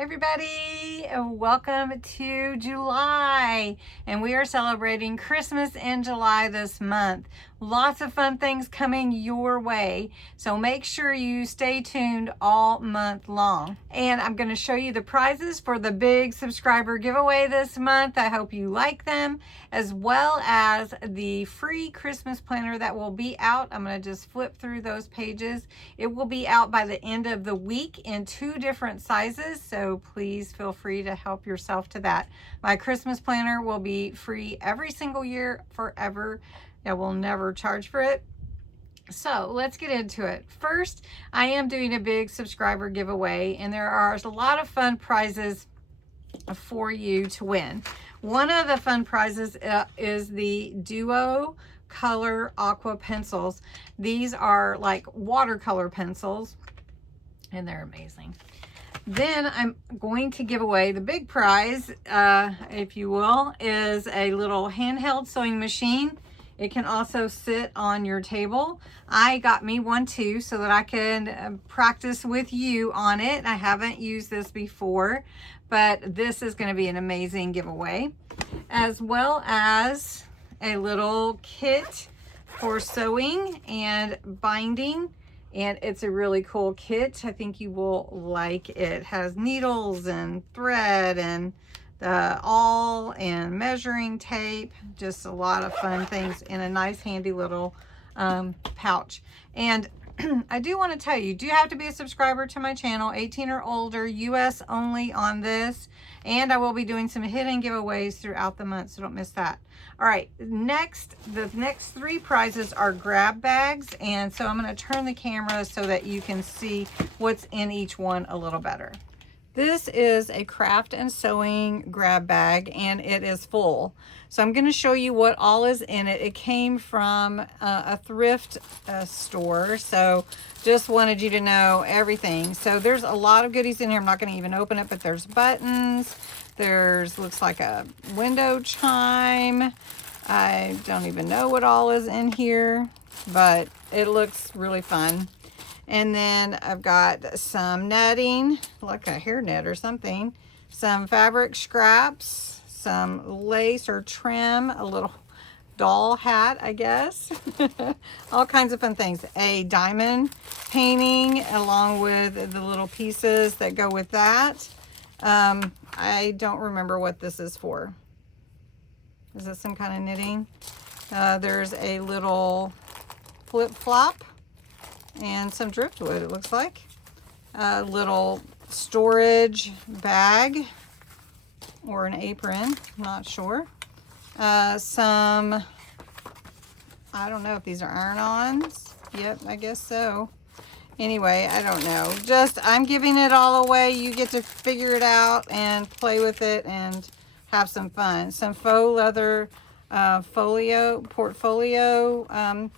Hey everybody, and welcome to July, and we are celebrating Christmas in July this month. Lots of fun things coming your way, so make sure you stay tuned all month long. And I'm going to show you the prizes for the big subscriber giveaway this month. I hope you like them, as well as the free Christmas planner that will be out. I'm going to just flip through those pages. It will be out by the end of the week in 2 different sizes, so please feel free to help yourself to that. My Christmas planner will be free every single year forever. I will never charge for it. So let's get into it. First, I am doing a big subscriber giveaway, and there are a lot of fun prizes for you to win. One of the fun prizes is the Duo Colour Aqua pencils. These are like watercolor pencils, and they're amazing. Then I'm going to give away the big prize, if you will, is a little handheld sewing machine. It can also sit on your table. I got me one too, so that I can practice with you on it. I haven't used this before, but this is going to be an amazing giveaway, as well as a little kit for sewing and binding. And it's a really cool kit. I think you will like it. It has needles and thread and the awl and measuring tape, just a lot of fun things in a nice handy little pouch. And I do want to tell you, do you have to be a subscriber to my channel, 18 or older, US only on this, and I will be doing some hidden giveaways throughout the month, so don't miss that. All right, the next 3 prizes are grab bags, and so I'm going to turn the camera so that you can see what's in each one a little better. This is a craft and sewing grab bag, and it is full. So I'm going to show you what all is in it. It came from a thrift store, so just wanted you to know everything. So there's a lot of goodies in here. I'm not going to even open it, but there's buttons. There's, looks like a window chime. I don't even know what all is in here, but it looks really fun. And then I've got some netting, like a hair net or something, some fabric scraps, some lace or trim, a little doll hat, I guess, all kinds of fun things. A diamond painting along with the little pieces that go with that. I don't remember what this is for. Is this some kind of knitting? There's a little flip-flop and some driftwood, it looks like. A little storage bag or an apron, not sure. Some, I don't know if these are iron-ons. Yep, I guess so. Anyway, I don't know. Just, I'm giving it all away. You get to figure it out and play with it and have some fun. Some faux leather portfolio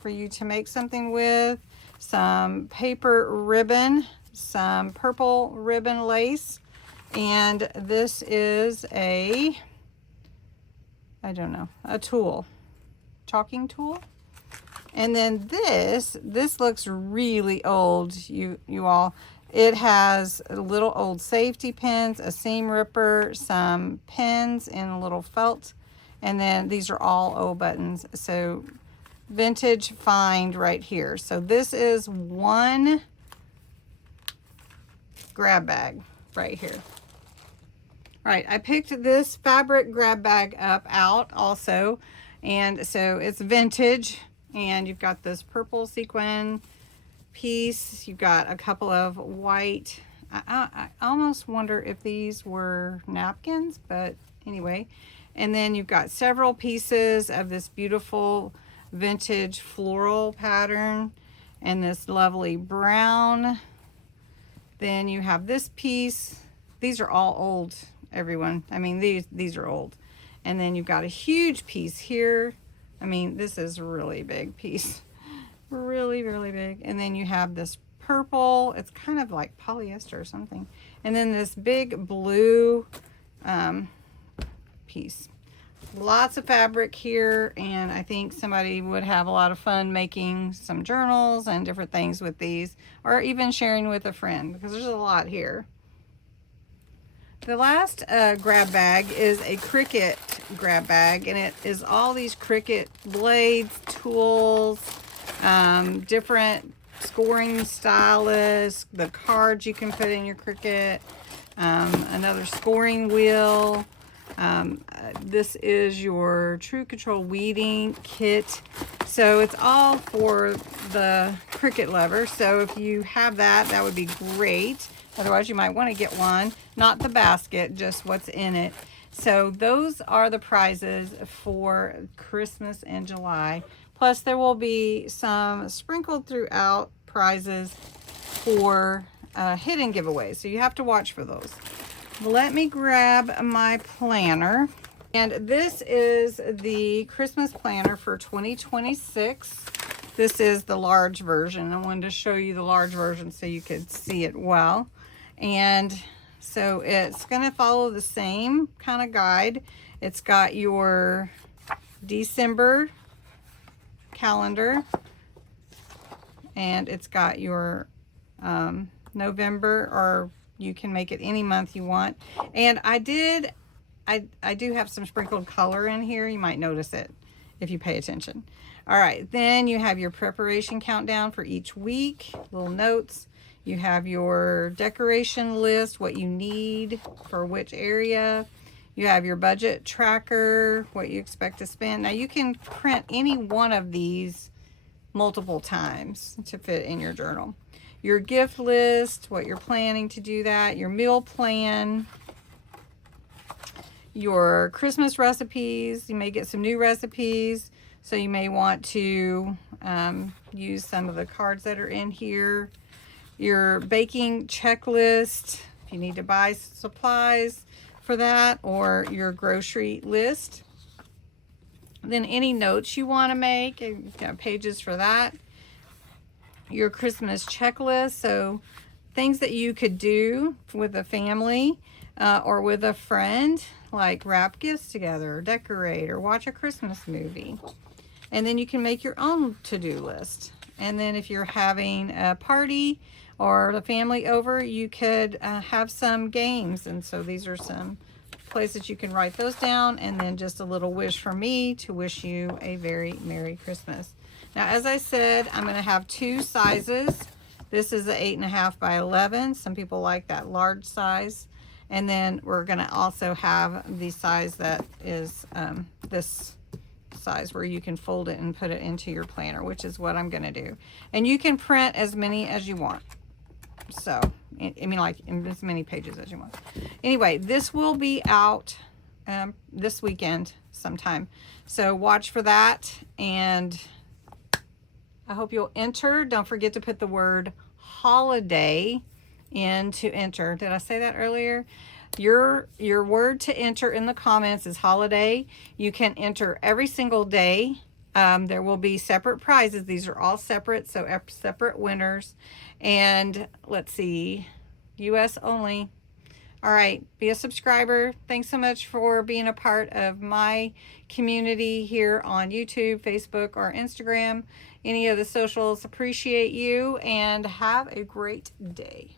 for you to make something with. Some paper ribbon, some purple ribbon lace, and this is a, I don't know, a tool, chalking tool. And then this looks really old, you all. It has little old safety pins, a seam ripper, some pins in a little felt, and then these are all O buttons. So vintage find right here. So this is one grab bag right here. All right, I picked this fabric grab bag out also, and so it's vintage, and you've got this purple sequin piece. You've got a couple of white, I almost wonder if these were napkins, but anyway. And then you've got several pieces of this beautiful vintage floral pattern and this lovely brown. Then you have this piece. These are all old, everyone. I mean, these are old. And then you've got a huge piece here. I mean, this is a really big piece. Really, really big. And then you have this purple. It's kind of like polyester or something. And then this big blue piece. Lots of fabric here, and I think somebody would have a lot of fun making some journals and different things with these, or even sharing with a friend, because there's a lot here. The last grab bag is a Cricut grab bag, and it is all these Cricut blades, tools, different scoring stylus, the cards you can put in your Cricut, another scoring wheel. This is your True Control weeding kit. So it's all for the Cricut lover. So if you have that, that would be great. Otherwise, you might want to get one, not the basket, just what's in it. So those are the prizes for Christmas in July. Plus, there will be some sprinkled throughout prizes for hidden giveaways. So you have to watch for those. Let me grab my planner. And this is the Christmas planner for 2026. This is the large version. I wanted to show you the large version so you could see it well. And so it's going to follow the same kind of guide. It's got your December calendar, and it's got your November, or you can make it any month you want. And I do have some sprinkled color in here. You might notice it if you pay attention. All right, then you have your preparation countdown for each week, little notes. You have your decoration list, what you need for which area. You have your budget tracker, what you expect to spend. Now you can print any one of these multiple times to fit in your journal. Your gift list, what you're planning to do that, your meal plan, your Christmas recipes. You may get some new recipes, so you may want to use some of the cards that are in here. Your baking checklist, if you need to buy supplies for that, or your grocery list. Then any notes you want to make, you've got pages for that. Your Christmas checklist, so things that you could do with a family or with a friend, like wrap gifts together, or decorate, or watch a Christmas movie. And then you can make your own to-do list. And then if you're having a party or the family over, you could have some games. And so these are some places you can write those down, and then just a little wish from me to wish you a very Merry Christmas. Now, as I said, I'm going to have two sizes. This is an 8.5 by 11. Some people like that large size. And then we're going to also have the size that is this size, where you can fold it and put it into your planner, which is what I'm going to do. And you can print as many as you want. So, I mean, like in as many pages as you want. Anyway, this will be out this weekend sometime. So watch for that. And I hope you'll enter. Don't forget to put the word holiday in to enter. Did I say that earlier? Your word to enter in the comments is holiday. You can enter every single day. There will be separate prizes. These are all separate, so separate winners. And let's see, US only. All right, be a subscriber. Thanks so much for being a part of my community here on YouTube, Facebook, or Instagram. Any of the socials, appreciate you, and have a great day.